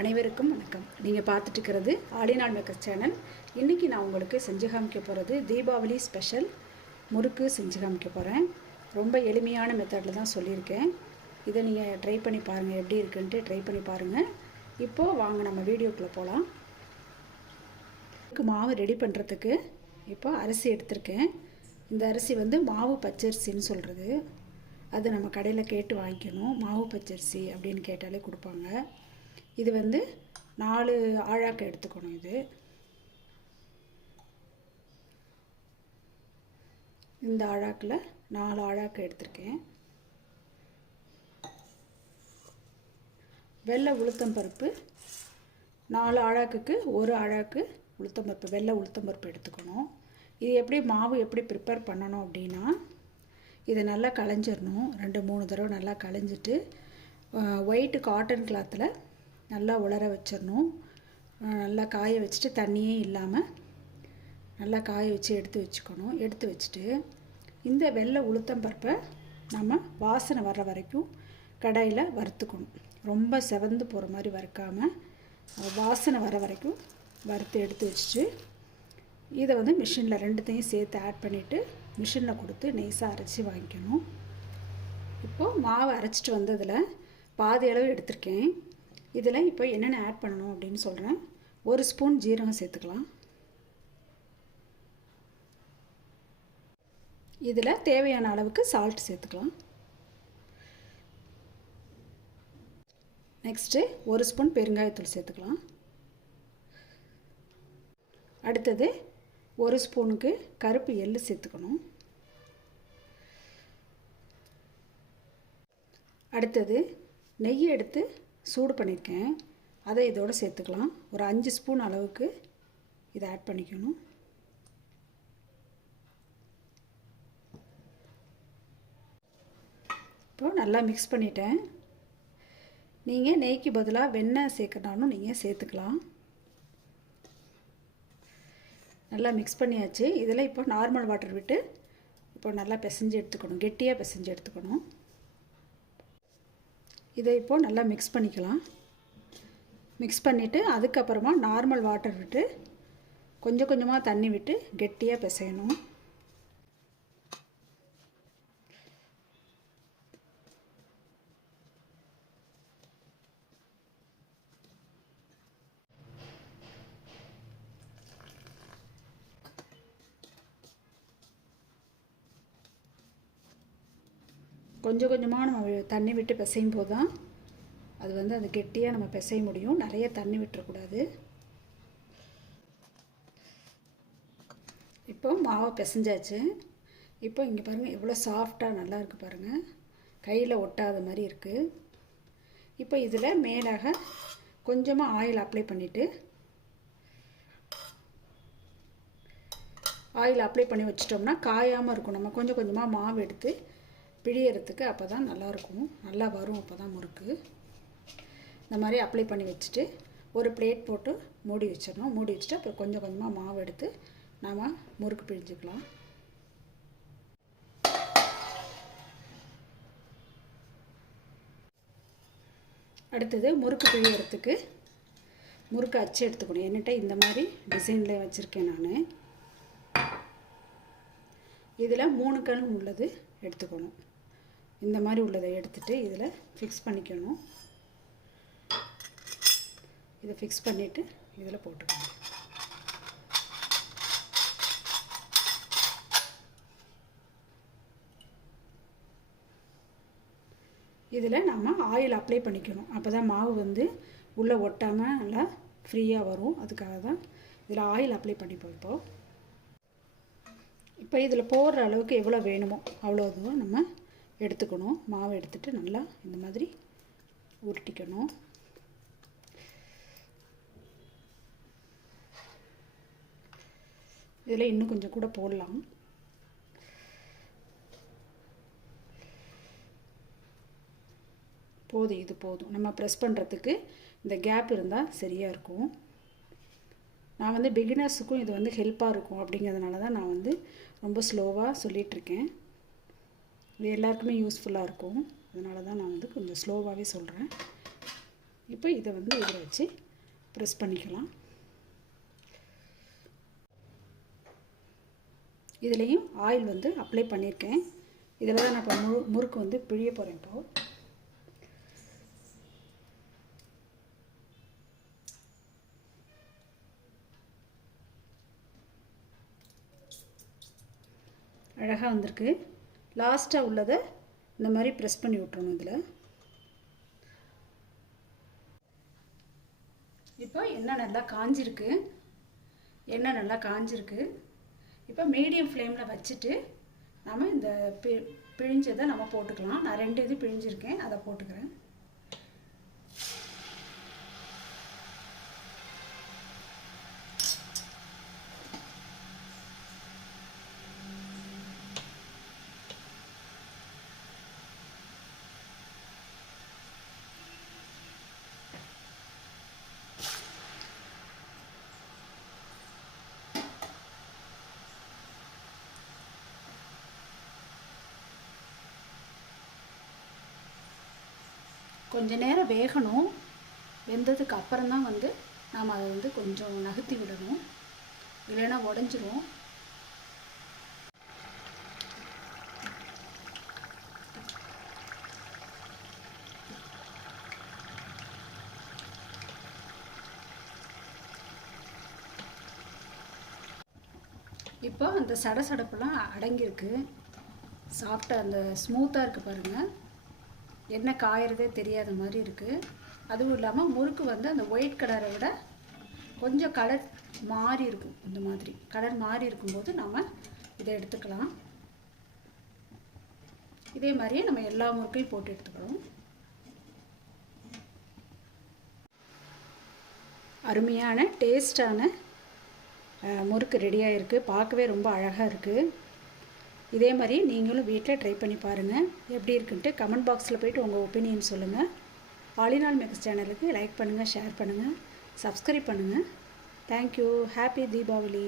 அனைவருக்கும் வணக்கம். நீங்கள் பார்த்துட்டு இருக்கிறது ஆடிநாள் மேக்கர்ஸ் சேனல். இன்றைக்கி நான் உங்களுக்கு செஞ்சு காமிக்க போகிறது தீபாவளி ஸ்பெஷல் முறுக்கு செஞ்சு காமிக்க போகிறேன். ரொம்ப எளிமையான மெத்தடில் தான் சொல்லியிருக்கேன். இதை நீங்கள் ட்ரை பண்ணி பாருங்கள், எப்படி இருக்குன்ட்டு ட்ரை பண்ணி பாருங்கள். இப்போது வாங்க நம்ம வீடியோக்குள்ளே போகலாம். மாவு ரெடி பண்ணுறதுக்கு இப்போ அரிசி எடுத்திருக்கேன். இந்த அரிசி வந்து மாவு பச்சரிசின்னு சொல்கிறது. அது நம்ம கடையில் கேட்டு வாங்கிக்கணும். மாவு பச்சரிசி அப்படின்னு கேட்டாலே கொடுப்பாங்க. இது வந்து 4 ஆழாக்கு எடுத்துக்கணும். இந்த ஆழாக்கில் 4 ஆழாக்கு எடுத்திருக்கேன். வெள்ளை உளுத்தம்பருப்பு 4 ஆழாக்குக்கு 1 ஆழாக்கு உளுத்தம்பருப்பு, வெள்ளை உளுத்தம்பருப்பு எடுத்துக்கணும். இது எப்படி மாவு எப்படி ப்ரிப்பேர் பண்ணணும் அப்படின்னா, இதை நல்லா களைஞ்சிடணும். 2-3 தடவை நல்லா களைஞ்சிட்டு ஒயிட்டு காட்டன் கிளாத்தில் நல்லா உலர வச்சிடணும். நல்லா காய வச்சுட்டு தண்ணியே இல்லாமல் நல்லா காய வச்சு எடுத்து வச்சுக்கணும். எடுத்து வச்சுட்டு இந்த வெள்ளை உளுத்தம்பருப்பை நம்ம வாசனை வர்ற வரைக்கும் கடாயில் வறுத்துக்கணும். ரொம்ப செவந்து போகிற மாதிரி வறுக்காமல் வாசனை வர வரைக்கும் வறுத்து எடுத்து வச்சுட்டு இதை வந்து மிஷினில் 2த்தையும் சேர்த்து ஆட் பண்ணிவிட்டு மிஷினில் கொடுத்து நைஸாக அரைச்சி வாங்கிக்கணும். இப்போது மாவு அரைச்சிட்டு வந்ததில் பாதி அளவு எடுத்திருக்கேன். இதில் இப்போ என்னென்ன ஆட் பண்ணணும் அப்படின்னு சொல்கிறேன். 1 ஸ்பூன் ஜீரகம் சேர்த்துக்கலாம். இதில் தேவையான அளவுக்கு சால்ட் சேர்த்துக்கலாம். நெக்ஸ்ட்டு 1 ஸ்பூன் பெருங்காயத்தூள் சேர்த்துக்கலாம். அடுத்தது 1 ஸ்பூனுக்கு கருப்பு எள்ளு சேர்த்துக்கணும். அடுத்தது நெய் எடுத்து சூடு பண்ணியிருக்கேன், அதை இதோடு சேர்த்துக்கலாம். ஒரு 5 ஸ்பூன் அளவுக்கு இதை ஆட் பண்ணிக்கணும். இப்போ நல்லா மிக்ஸ் பண்ணிட்டேன். நீங்கள் நெய்க்கு பதிலாக வெண்ணெய் சேர்க்கனாலும் நீங்கள் சேர்த்துக்கலாம். நல்லா மிக்ஸ் பண்ணியாச்சு. இதில் இப்போ நார்மல் வாட்டர் விட்டு இப்போ நல்லா பிசைஞ்சு எடுத்துக்கணும், கெட்டியாக பிசைஞ்சு எடுத்துக்கணும். இதை இப்போது நல்லா மிக்ஸ் பண்ணிக்கலாம். மிக்ஸ் பண்ணிவிட்டு அதுக்கப்புறமா நார்மல் வாட்டர் விட்டு கொஞ்சம் கொஞ்சமாக தண்ணி விட்டு கெட்டியாக பிசையணும். கொஞ்சம் கொஞ்சமாக நம்ம தண்ணி விட்டு பிசையும் போது தான் அது வந்து அது கெட்டியாக நம்ம பிசைய முடியும். நிறைய தண்ணி விட்டுறக்கூடாது. இப்போ மாவை பிசைஞ்சாச்சு. இப்போ இங்கே பாருங்கள் எவ்வளோ சாஃப்டாக நல்லா இருக்குது பாருங்கள், கையில் ஒட்டாத மாதிரி இருக்குது. இப்போ இதில் மேலாக கொஞ்சமாக ஆயில் அப்ளை பண்ணிவிட்டு ஆயில் அப்ளை பண்ணி வச்சிட்டோம்னா காயாமல் இருக்கும். நம்ம கொஞ்சம் கொஞ்சமாக மாவு எடுத்து பிழியறதுக்கு அப்போ தான் நல்லாயிருக்கும், நல்லா வரும். அப்போ தான் முறுக்கு இந்த மாதிரி அப்ளை பண்ணி வச்சுட்டு ஒரு பிளேட் போட்டு மூடி வச்சிடணும். மூடி வச்சுட்டு அப்புறம் கொஞ்சம் கொஞ்சமாக மாவு எடுத்து நாம் முறுக்கு பிழிஞ்சிக்கலாம். அடுத்தது முறுக்கு பிழியறதுக்கு முறுக்கு அச்சு எடுத்துக்கணும். என்கிட்ட இந்த மாதிரி டிசைனில் வச்சுருக்கேன் நான். இதில் 3 கல் உள்ளது எடுத்துக்கணும். இந்த மாதிரி உள்ளதை எடுத்துகிட்டு இதில் ஃபிக்ஸ் பண்ணிக்கணும். இதை ஃபிக்ஸ் பண்ணிவிட்டு இதில் போட்டுக்கணும். இதில் நம்ம ஆயில் அப்ளை பண்ணிக்கணும். அப்போ தான் மாவு வந்து உள்ளே ஒட்டாமல் நல்லா ஃப்ரீயாக வரும். அதுக்காக தான் இதில் ஆயில் அப்ளை பண்ணிப்போம். இப்போ இதில் போடுற அளவுக்கு எவ்வளோ வேணுமோ அவ்வளோ இதுவும் நம்ம எடுத்துக்கணும். மாவை எடுத்துகிட்டு நல்லா இந்த மாதிரி உருட்டிக்கணும். இதில் இன்னும் கொஞ்சம் கூட போடலாம். போதும், இது போதும். நம்ம ப்ரெஸ் பண்ணுறதுக்கு இந்த கேப் இருந்தால் சரியாக இருக்கும். நான் வந்து பிகினர்ஸுக்கும் இது வந்து ஹெல்ப்பாக இருக்கும் அப்படிங்கிறதுனால தான் நான் வந்து ரொம்ப ஸ்லோவாக சொல்லிகிட்ருக்கேன். இது எல்லாருக்குமே யூஸ்ஃபுல்லாக இருக்கும். அதனால தான் நான் வந்து கொஞ்சம் ஸ்லோவாகவே சொல்கிறேன். இப்போ இதை வந்து இதில் வச்சு ப்ரெஸ் பண்ணிக்கலாம். இதுலேயும் ஆயில் வந்து அப்ளை பண்ணியிருக்கேன். இதில் தான் நான் இப்போ முறுக்கு வந்து பிழிய போகிறேன். இப்போது அழகாக வந்திருக்கு. லாஸ்ட்டாக உள்ளதை இந்த மாதிரி ப்ரெஸ் பண்ணி விட்டுறணும். இதில் இப்போ எண்ணெய் நல்லா காஞ்சிருக்கு. இப்போ மீடியம் ஃப்ளேமில் வச்சுட்டு நம்ம இந்த பிழிஞ்சதை நம்ம போட்டுக்கலாம். நான் 2 இது பிழிஞ்சிருக்கேன், அதை போட்டுக்கிறேன். கொஞ்ச நேரம் வேகணும். வெந்ததுக்கு அப்புறம் தான் வந்து நாம் அதை வந்து கொஞ்சம் நகர்த்தி விடணும், இல்லைன்னா உடஞ்சிரும். இப்போ அந்த சடசடப்பெல்லாம் அடங்கியிருக்கு. சாஃப்டாக அந்த ஸ்மூத்தாக இருக்குது பாருங்கள். எண்ணெய் காயறதே தெரியாத மாதிரி இருக்குது. அதுவும் இல்லாமல் முறுக்கு வந்து அந்த ஒயிட் கலரை விட கொஞ்சம் கலர் மாறி இருக்கும். இந்த மாதிரி கலர் மாறி இருக்கும்போது நம்ம இதை எடுத்துக்கலாம். இதே மாதிரியே நம்ம எல்லா முறுக்கையும் போட்டு எடுத்துக்கிறோம். அருமையான டேஸ்டான முறுக்கு ரெடியாக இருக்குது. பார்க்கவே ரொம்ப அழகாக இருக்குது. இதே மாதிரி நீங்களும் வீட்டில் ட்ரை பண்ணி பாருங்கள். எப்படி இருக்குன்ட்டு கமெண்ட் பாக்ஸில் போய்ட்டு உங்கள் ஒப்பீனியன் சொல்லுங்கள். ஆல் இன் ஆல் மேக்ஸ் சேனலுக்கு லைக் பண்ணுங்கள், ஷேர் பண்ணுங்கள், சப்ஸ்கிரைப் பண்ணுங்கள். தேங்க்யூ. ஹாப்பி தீபாவளி.